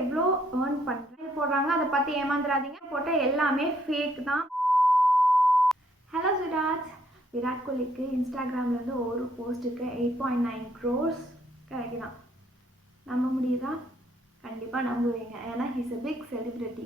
எவ்வளோ ஏர்ன் பண்ணுறேன் போடுறாங்க, அதை பார்த்து ஏமாந்துடாதீங்க. போட்ட எல்லாமே ஃபேக் தான். ஹலோ விராட் கோலிக்கு இன்ஸ்டாகிராம்லேருந்து ஒரு போஸ்ட்டுக்கு 8.9 crores கிடைக்குதான். நம்ப முடியுதா? கண்டிப்பாக நம்புவீங்க, ஏன்னா ஹீஸ் அ பிக் செலிப்ரிட்டி.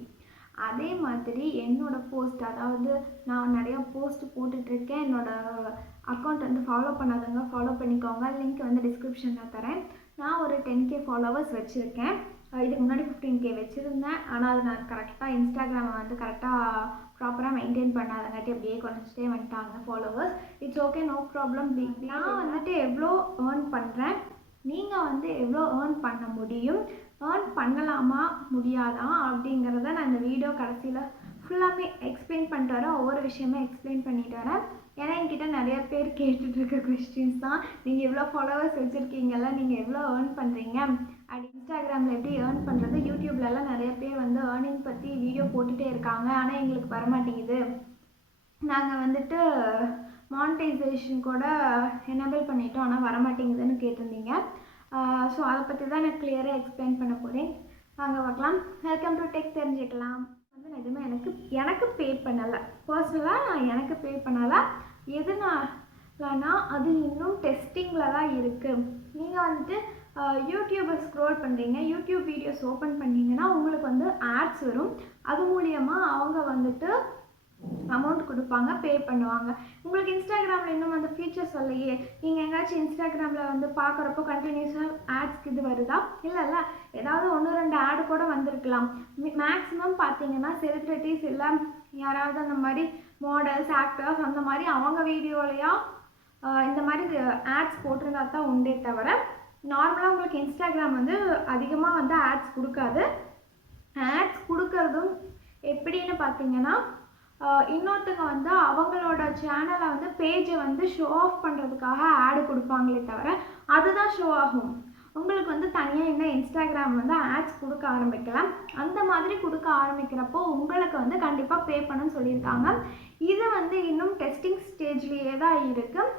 அதே மாதிரி என்னோடய போஸ்ட், அதாவது நான் நிறையா போஸ்ட் போட்டுட்ருக்கேன். என்னோடய அக்கௌண்ட் வந்து ஃபாலோ பண்ணாதவங்க ஃபாலோ பண்ணிக்கோங்க, லிங்க் வந்து டிஸ்கிரிப்ஷனில் தரேன். நான் ஒரு 10K ஃபாலோவர்ஸ் வச்சுருக்கேன். இதுக்கு முன்னாடி 15K வச்சுருந்தேன். ஆனால் அது நான் கரெக்டாக இன்ஸ்டாகிராமை வந்து கரெக்டாக ப்ராப்பராக மெயின்டைன் பண்ணாதங்காட்டி அப்படியே குறைஞ்சிட்டே வந்துட்டாங்க followers. It's okay, no problem. நான் வந்துட்டு எவ்வளோ ஏர்ன் பண்ணுறேன், நீங்கள் வந்து எவ்வளோ ஏர்ன் பண்ண முடியும், ஏர்ன் பண்ணலாமா முடியாதா அப்படிங்கிறத நான் இந்த வீடியோ கடைசியில் ஃபுல்லாமே எக்ஸ்பிளைன் பண்ணிட்டு வரேன். ஒவ்வொரு விஷயமே எக்ஸ்பிளைன் பண்ணிட்டு வரேன். ஏன்னா என்கிட்ட நிறைய பேர் கேட்டுட்ருக்க கொஸ்டின்ஸ் தான். நீங்கள் எவ்வளோ ஃபாலோவர்ஸ் வச்சுருக்கீங்கல்ல, நீங்கள் எவ்வளோ ஏர்ன் பண்ணுறீங்க, அப்படி இன்ஸ்டாகிராமில் எப்படி ஏர்ன் பண்ணுறது, யூடியூப்லலாம் நிறைய பேர் வந்து ஏர்னிங் பற்றி வீடியோ போட்டுகிட்டே இருக்காங்க. ஆனால் எங்களுக்கு வரமாட்டேங்குது, நாங்கள் வந்துட்டு மானிட்டைசேஷன் கூட எனேபிள் பண்ணிட்டோம் ஆனால் வரமாட்டேங்குதுன்னு கேட்டிருந்தீங்க. ஸோ அதை பற்றி தான் நான் கிளியராக எக்ஸ்பிளைன் பண்ண போகிறேன். வாங்க பார்க்கலாம். வெல்கம் டு டெக் தெரிஞ்சுக்கலாம். வந்து நான் எதுவுமே எனக்கு பே பண்ணலை, பர்சனலாக நான் எனக்கு பே பண்ணலை. எதுனாலனா அது இன்னும் டெஸ்டிங்கில் தான் இருக்குது. நீங்கள் வந்துட்டு யூடியூப்பை ஸ்க்ரோல் பண்ணுறீங்க, யூடியூப் வீடியோஸ் ஓப்பன் பண்ணிங்கன்னா உங்களுக்கு வந்து ஆட்ஸ் வரும். அது மூலியமாக அவங்க வந்துட்டு அமௌண்ட் கொடுப்பாங்க, பே பண்ணுவாங்க. உங்களுக்கு இன்ஸ்டாகிராமில் இன்னும் அந்த ஃபீச்சர்ஸ் இல்லையே. நீங்கள் எங்கேயாச்சும் இன்ஸ்டாகிராமில் வந்து பார்க்குறப்போ கண்டினியூஸாக ஆட்ஸ்க்கு இது வருதா? இல்லைல்ல, ஏதாவது 1-2 ஆடு கூட வந்திருக்கலாம். மேக்ஸிமம் பார்த்தீங்கன்னா செலிப்ரிட்டிஸ் இல்லை யாராவது அந்த மாதிரி மாடல்ஸ், ஆக்டர்ஸ் அந்த மாதிரி அவங்க வீடியோலையா இந்த மாதிரி ஆட்ஸ் போட்டிருந்தா தான் உண்டே தவிர, நார்மலாக உங்களுக்கு இன்ஸ்டாகிராம் வந்து அதிகமாக வந்து ஆட்ஸ் கொடுக்காது. ஆட்ஸ் கொடுக்கறதும் எப்படின்னு பார்த்தீங்கன்னா, இன்னொருத்தங்க வந்து அவங்களோட சேனலை வந்து பேஜை வந்து ஷோ ஆஃப் பண்ணுறதுக்காக ஆடு கொடுப்பாங்களே தவிர அதுதான் ஷோ ஆகும். உங்களுக்கு வந்து தனியாக இன்னும் இன்ஸ்டாகிராம் வந்து ஆட்ஸ் கொடுக்க ஆரம்பிக்கலாம். அந்த மாதிரி கொடுக்க ஆரம்பிக்கிறப்போ உங்களுக்கு வந்து கண்டிப்பாக பே பண்ணணும்னு சொல்லியிருக்காங்க. இது வந்து இன்னும் டெஸ்டிங் ஸ்டேஜ்லேயே தான் இருக்குது.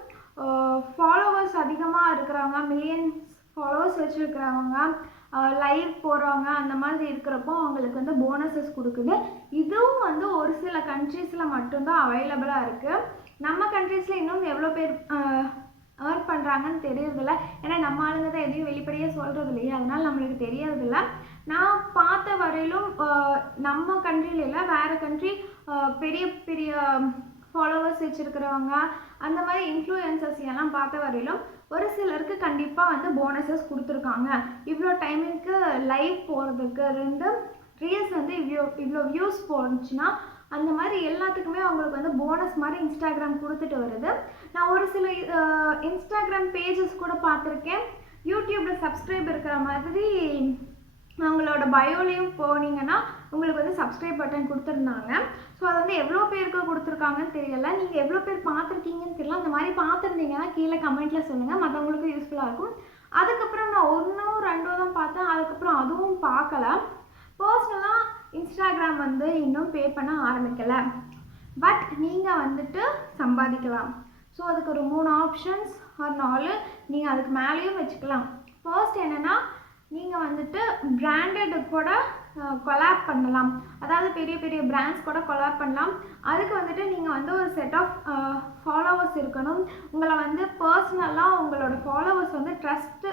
ஃபாலோவர்ஸ் அதிகமாக இருக்கிறவங்க, மில்லியன்ஸ் ஃபாலோவர்ஸ் வச்சுருக்கிறவங்க, லைவ் போகிறவங்க, அந்த மாதிரி இருக்கிறப்போ அவங்களுக்கு வந்து போனஸஸ் கொடுக்குது. இதுவும் வந்து ஒரு சில கண்ட்ரீஸில் மட்டும்தான் அவைலபிளாக இருக்குது. நம்ம கண்ட்ரீஸில் இன்னும் எவ்வளோ பேர் ஏர்ன் பண்ணுறாங்கன்னு தெரியறதில்ல. ஏன்னா நம்ம ஆளுங்க தான் எதையும் வெளிப்படையாக சொல்கிறது இல்லையா, அதனால் நம்மளுக்கு தெரியறதில்ல. நான் பார்த்த வரையிலும் நம்ம கண்ட்ரியில் இல்லை, வேறு கண்ட்ரி பெரிய பெரிய ஃபாலோவர்ஸ் வச்சுருக்கிறவங்க, அந்த மாதிரி இன்ஃப்ளூயன்சர்ஸ் எல்லாம் பார்த்த வரையிலும் ஒரு சிலருக்கு கண்டிப்பாக வந்து போனஸஸ் கொடுத்துருக்காங்க. இவ்வளோ டைமிங்க்கு லைவ் போகிறதுக்கு 2 ரீல்ஸ் வந்து இவ்வளோ வியூஸ் போணுச்சுன்னா அந்த மாதிரி எல்லாத்துக்குமே அவங்களுக்கு வந்து போனஸ் மாதிரி இன்ஸ்டாகிராம் கொடுத்துட்டு வருது. நான் ஒரு சில இன்ஸ்டாகிராம் பேஜஸ் கூட பார்த்துருக்கேன். யூடியூப்பில் சப்ஸ்கிரைப் இருக்கிற மாதிரி அவங்களோட பயோலையும் போனீங்கன்னா உங்களுக்கு வந்து சப்ஸ்கிரைப் பட்டன் கொடுத்துருந்தாங்க. ஸோ அது வந்து எவ்வளோ பேருக்கு கொடுத்துருக்காங்கன்னு தெரியல. நீங்கள் எவ்வளோ பேர் பார்த்துருக்கீங்கன்னு தெரியல. அந்த மாதிரி பார்த்துருந்தீங்கன்னா கீழே கமெண்ட்டில் சொல்லுங்கள், மற்றவங்களுக்கு யூஸ்ஃபுல்லாக இருக்கும். அதுக்கப்புறம் நான் 1-2 தான் பார்த்தேன், அதுக்கப்புறம் அதுவும் பார்க்கல. பர்சனலாக இன்ஸ்டாகிராம் வந்து இன்னும் பே பண்ண ஆரம்பிக்கலை. பட் நீங்கள் வந்துட்டு சம்பாதிக்கலாம். ஸோ அதுக்கு ஒரு 3 ஆப்ஷன்ஸ் ஒரு 4 நீங்கள் அதுக்கு மேலேயும் வச்சுக்கலாம். ஃபர்ஸ்ட் என்னென்னா, நீங்கள் வந்துட்டு பிராண்டடு கூட கொலாப் பண்ணலாம். அதாவது பெரிய பெரிய பிராண்ட்ஸ் கூட கொலாப் பண்ணலாம். அதுக்கு வந்துட்டு நீங்கள் வந்து ஒரு செட் ஆஃப் ஃபாலோவர்ஸ் இருக்கணும். உங்களை வந்து பர்சனலாக உங்களோட ஃபாலோவர்ஸ் வந்து ட்ரஸ்ட்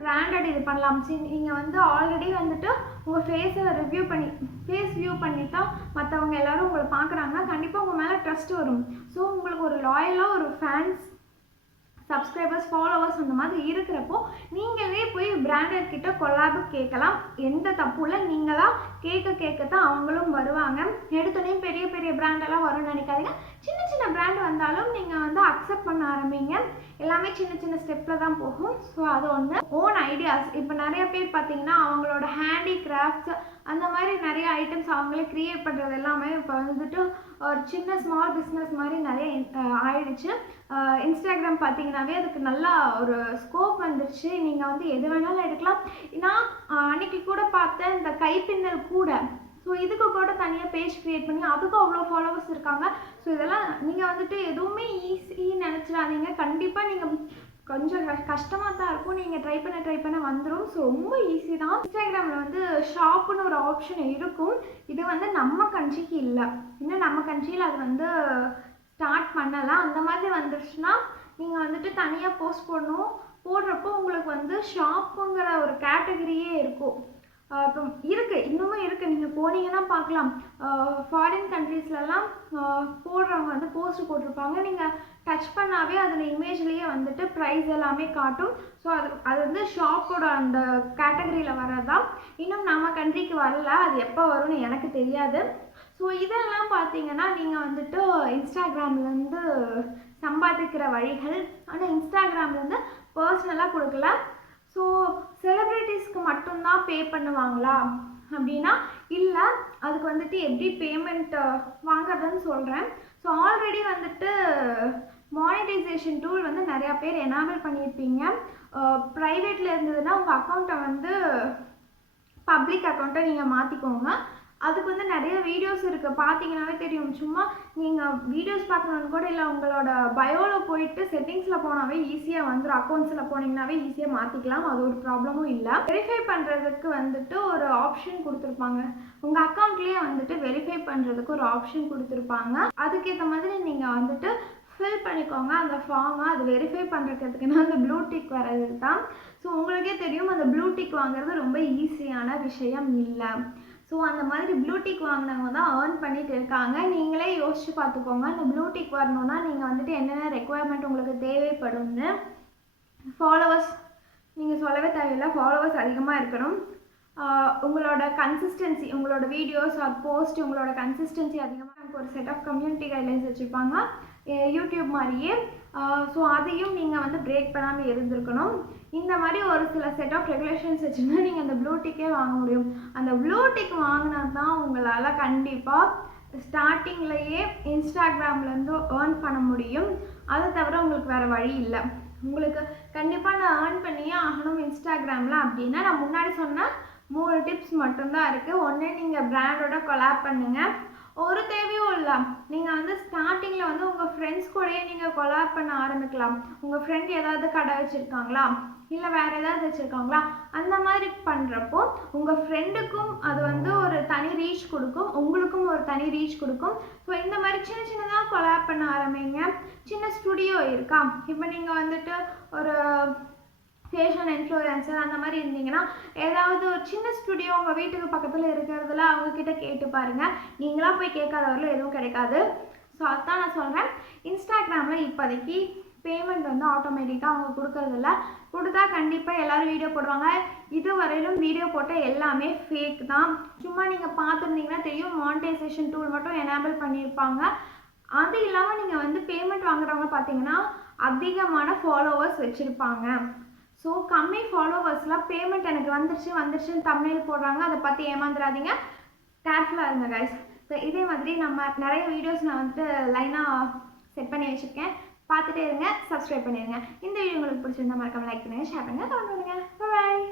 பிராண்டட் இது பண்ணலாம். நீங்கள் வந்து ஆல்ரெடி வந்துட்டு உங்கள் ஃபேஸ் வியூ பண்ணி தான் மற்றவங்க எல்லோரும் உங்களை பார்க்குறாங்க. கண்டிப்பாக உங்கள் மேலே ட்ரஸ்ட் வரும். ஸோ உங்களுக்கு ஒரு லாயலாக ஒரு ஃபேன்ஸ், சப்ஸ்கிரைபர்ஸ், ஃபாலோவர்ஸ் அந்த மாதிரி இருக்கிறப்போ நீங்களே போய் பிராண்டட் கிட்ட கொலாபு கேட்கலாம். எந்த தப்பு இல்லை. நீங்களாக கேட்க தான் அவங்களும் வருவாங்க. எடுத்தோடனே பெரிய பெரிய பிராண்டெல்லாம் வரும்னு நினைக்காதீங்க. சின்ன சின்ன பிராண்ட் வந்தாலும் நீங்கள் வந்து அக்செப்ட் பண்ண ஆரம்பிங்க. எல்லாமே சின்ன சின்ன ஸ்டெப்பில் தான் போகும். ஸோ அது ஒன்று. ஓன் ஐடியாஸ், இப்போ நிறைய பேர் பார்த்தீங்கன்னா அவங்களோட ஹேண்டிகிராஃப்ட்ஸ் அந்த மாதிரி நிறைய ஐட்டம்ஸ் அவங்களே க்ரியேட் பண்ணுறது எல்லாமே இப்போ வந்துட்டு ஒரு சின்ன ஸ்மால் பிஸ்னஸ் மாதிரி நிறைய ஆயிடுச்சு. இன்ஸ்டாகிராம் பார்த்தீங்கன்னாவே அதுக்கு நல்லா ஒரு ஸ்கோப் வந்துடுச்சு. நீங்கள் வந்து எது வேணாலும் எடுக்கலாம். நான் அன்றைக்கி கூட பார்த்தேன் இந்த கைப்பின்னல் கூட. ஸோ இதுக்கு கூட தனியாக பேஜ் க்ரியேட் பண்ணி அதுக்கும் அவ்வளோ ஃபாலோவர்ஸ் இருக்காங்க. ஸோ இதெல்லாம் நீங்கள் வந்துட்டு எதுவுமே ஈஸின்னு நினச்சிடாதீங்க. கண்டிப்பாக நீங்கள் கொஞ்சம் கஷ்டமாக தான் இருக்கும். நீங்கள் ட்ரை பண்ண வந்துடும். ஸோ ரொம்ப ஈஸி தான். இன்ஸ்டாகிராமில் வந்து ஷாப்புன்னு ஒரு ஆப்ஷன் இருக்கும். இது வந்து நம்ம கண்ட்ரிக்கு இல்லை. இன்னும் நம்ம கண்ட்ரியில் அது வந்து ஸ்டார்ட் பண்ணலாம். அந்த மாதிரி வந்துருச்சுன்னா நீங்கள் வந்துட்டு தனியாக போஸ்ட் போடணும். போடுறப்போ உங்களுக்கு வந்து ஷாப்புங்கிற ஒரு கேட்டகரியே இருக்கும். இப்போ இருக்குது, இன்னமும் இருக்குது. நீங்கள் போனீங்கன்னா பார்க்கலாம். ஃபாரின் கண்ட்ரீஸ்லலாம் போடுறவங்க வந்து போஸ்ட் போட்டிருப்பாங்க. நீங்கள் டச் பண்ணாவே அதில் இமேஜ்லேயே வந்துட்டு ப்ரைஸ் எல்லாமே காட்டும். ஸோ அது வந்து ஷாப்போட அந்த கேட்டகரியில் வரதான். இன்னும் நம்ம கண்ட்ரிக்கு வரல. அது எப்போ வரும்னு எனக்கு தெரியாது. ஸோ இதெல்லாம் பார்த்தீங்கன்னா நீங்கள் வந்துட்டு இன்ஸ்டாகிராம்லேருந்து சம்பாதிக்கிற வழிகள். ஆனால் இன்ஸ்டாகிராம்லேருந்து பர்சனலாக கொடுக்கல. ஸோ செலிப்ரிட்டிஸ்க்கு மட்டும்தான் பே பண்ணுவாங்களா அப்படின்னா இல்லை. அதுக்கு வந்துட்டு எப்படி பேமெண்ட் வாங்குறதுன்னு சொல்கிறேன். ஸோ ஆல்ரெடி வந்துட்டு மானிட்டைசேஷன் டூல் வந்து நிறையா பேர் எனேபிள் பண்ணியிருப்பீங்க. ப்ரைவேட்டில் இருந்ததுன்னா உங்கள் அக்கௌண்ட்டை வந்து பப்ளிக் அக்கௌண்ட்டை நீங்கள் மாற்றிக்கோங்க. அதுக்கு வந்து நிறைய வீடியோஸ் இருக்குது, பார்த்தீங்கன்னாவே தெரியும். சும்மா நீங்கள் வீடியோஸ் பார்க்கணுன்னு கூட இல்லை, உங்களோட பயோவில் போயிட்டு செட்டிங்ஸில் போனாவே ஈஸியாக வந்துடும். அக்கௌண்ட்ஸில் போனீங்கன்னாவே ஈஸியாக மாற்றிக்கலாம். அது ஒரு ப்ராப்ளமும் இல்லை. வெரிஃபை பண்ணுறதுக்கு வந்துட்டு ஒரு ஆப்ஷன் கொடுத்துருப்பாங்க. உங்கள் அக்கௌண்ட்லேயே வந்துட்டு வெரிஃபை பண்ணுறதுக்கு ஒரு ஆப்ஷன் கொடுத்துருப்பாங்க. அதுக்கேற்ற மாதிரி நீங்கள் வந்துட்டு ஃபில் பண்ணிக்கோங்க அந்த ஃபார்மை. அது வெரிஃபை பண்ணுறதுக்குன்னா அந்த ப்ளூ டிக் வர்றது தான். ஸோ உங்களுக்கே தெரியும், அந்த ப்ளூ டிக் வாங்குறது ரொம்ப ஈஸியான விஷயம் இல்லை. ஸோ அந்த மாதிரி ப்ளூடிக் வாங்கினவங்க தான் ஏர்ன் பண்ணிட்டு இருக்காங்க. நீங்களே யோசிச்சு பார்த்துக்கோங்க. அந்த ப்ளூடிக் வரணும்னா நீங்கள் வந்துட்டு என்னென்ன ரெக்குவயர்மெண்ட் உங்களுக்கு தேவைப்படும்னு. ஃபாலோவர்ஸ் நீங்கள் சொல்லவே தேவையில்லை. ஃபாலோவர்ஸ் அதிகமாக இருக்கணும். உங்களோட கன்சிஸ்டன்சி, உங்களோட வீடியோஸ் ஆர் போஸ்ட், உங்களோட கன்சிஸ்டன்சி அதிகமாக நமக்கு ஒரு செட் ஆஃப் கம்யூனிட்டி கைட்லைன்ஸ் வச்சுருப்பாங்க யூடியூப் மாதிரியே. ஸோ அதையும் நீங்கள் வந்து பிரேக் பண்ணாமல் இருந்திருக்கணும். இந்த மாதிரி ஒரு சில செட் ஆஃப் ரெகுலேஷன்ஸ் வச்சுருந்தா நீங்கள் அந்த ப்ளூடிக்கே வாங்க முடியும். அந்த ப்ளூடிக் வாங்கினா தான் உங்களால் கண்டிப்பாக ஸ்டார்டிங்லேயே இன்ஸ்டாகிராம்லேருந்து ஏர்ன் பண்ண முடியும். அதை தவிர உங்களுக்கு வேறு வழி இல்லை. உங்களுக்கு கண்டிப்பாக நான் ஏர்ன் பண்ணியே ஆகணும் இன்ஸ்டாகிராமில் அப்படின்னா நான் முன்னாடி சொன்ன 3 டிப்ஸ் மட்டும்தான் இருக்குது. ஒன்று, நீங்கள் பிராண்டோட கொலாப் பண்ணுங்கள். ஒரு தேவையும் இல்லை. நீங்கள் வந்து ஸ்டார்டிங்கில் வந்து உங்கள் ஃப்ரெண்ட்ஸ் கூடயே நீங்கள் கொலாப் பண்ண ஆரம்பிக்கலாம். உங்கள் ஃப்ரெண்ட் ஏதாவது கடை வச்சுருக்காங்களா, இல்லை வேறு ஏதாவது வச்சுருக்காங்களா, அந்த மாதிரி பண்ணுறப்போ உங்கள் ஃப்ரெண்டுக்கும் அது வந்து ஒரு தனி ரீச் கொடுக்கும், உங்களுக்கும் ஒரு தனி ரீச் கொடுக்கும். ஸோ இந்த மாதிரி சின்ன சின்னதாக கொலாப் பண்ண ஆரம்பிங்க. சின்ன ஸ்டுடியோ இருக்கா, இப்போ நீங்கள் வந்துட்டு ஒரு ஃபேஷன் இன்ஃப்ளூயன்சர் அந்த மாதிரி இருந்தீங்கன்னா ஏதாவது ஒரு சின்ன ஸ்டுடியோ உங்கள் வீட்டுக்கு பக்கத்தில் இருக்கிறதுல அவங்கக்கிட்ட கேட்டு பாருங்கள். நீங்களாக போய் கேட்காத வரல எதுவும் கிடைக்காது. ஸோ அதுதான் நான் சொல்கிறேன். இன்ஸ்டாகிராமில் இப்போதைக்கு பேமெண்ட் வந்து ஆட்டோமேட்டிக்காக அவங்க கொடுக்கறதில்ல. கொடுத்தா கண்டிப்பாக எல்லோரும் வீடியோ போடுவாங்க. இதுவரையிலும் வீடியோ போட்ட எல்லாமே ஃபேக் தான். சும்மா நீங்கள் பார்த்துருந்தீங்கன்னா தெரியும், மானிட்டைசேஷன் டூல் மட்டும் எனேபிள் பண்ணியிருப்பாங்க. அது இல்லாமல் நீங்கள் வந்து பேமெண்ட் வாங்குறவங்க பார்த்தீங்கன்னா அதிகமான ஃபாலோவர்ஸ் வச்சுருப்பாங்க. ஸோ கம்மி ஃபாலோவர்ஸில் பேமெண்ட் எனக்கு வந்துருச்சுன்னு தம்ப்நெயில் போடுறாங்க. அதை பற்றி ஏமாந்துடாதீங்க. கேர்ஃபுல்லாக இருங்க கைஸ். ஸோ இதே மாதிரி நம்ம நிறைய வீடியோஸ் நான் வந்துட்டு லைனாக செட் பண்ணி வச்சுருக்கேன். பார்த்துட்டே இருங்க, சப்ஸ்கிரைப் பண்ணிடுங்க. இந்த வீடியோ உங்களுக்கு பிடிச்சிருந்தா மறக்காம லைக் பண்ணுங்கள், ஷேர் பண்ணுங்கள், கமெண்ட் பண்ணுங்கள். பாய்.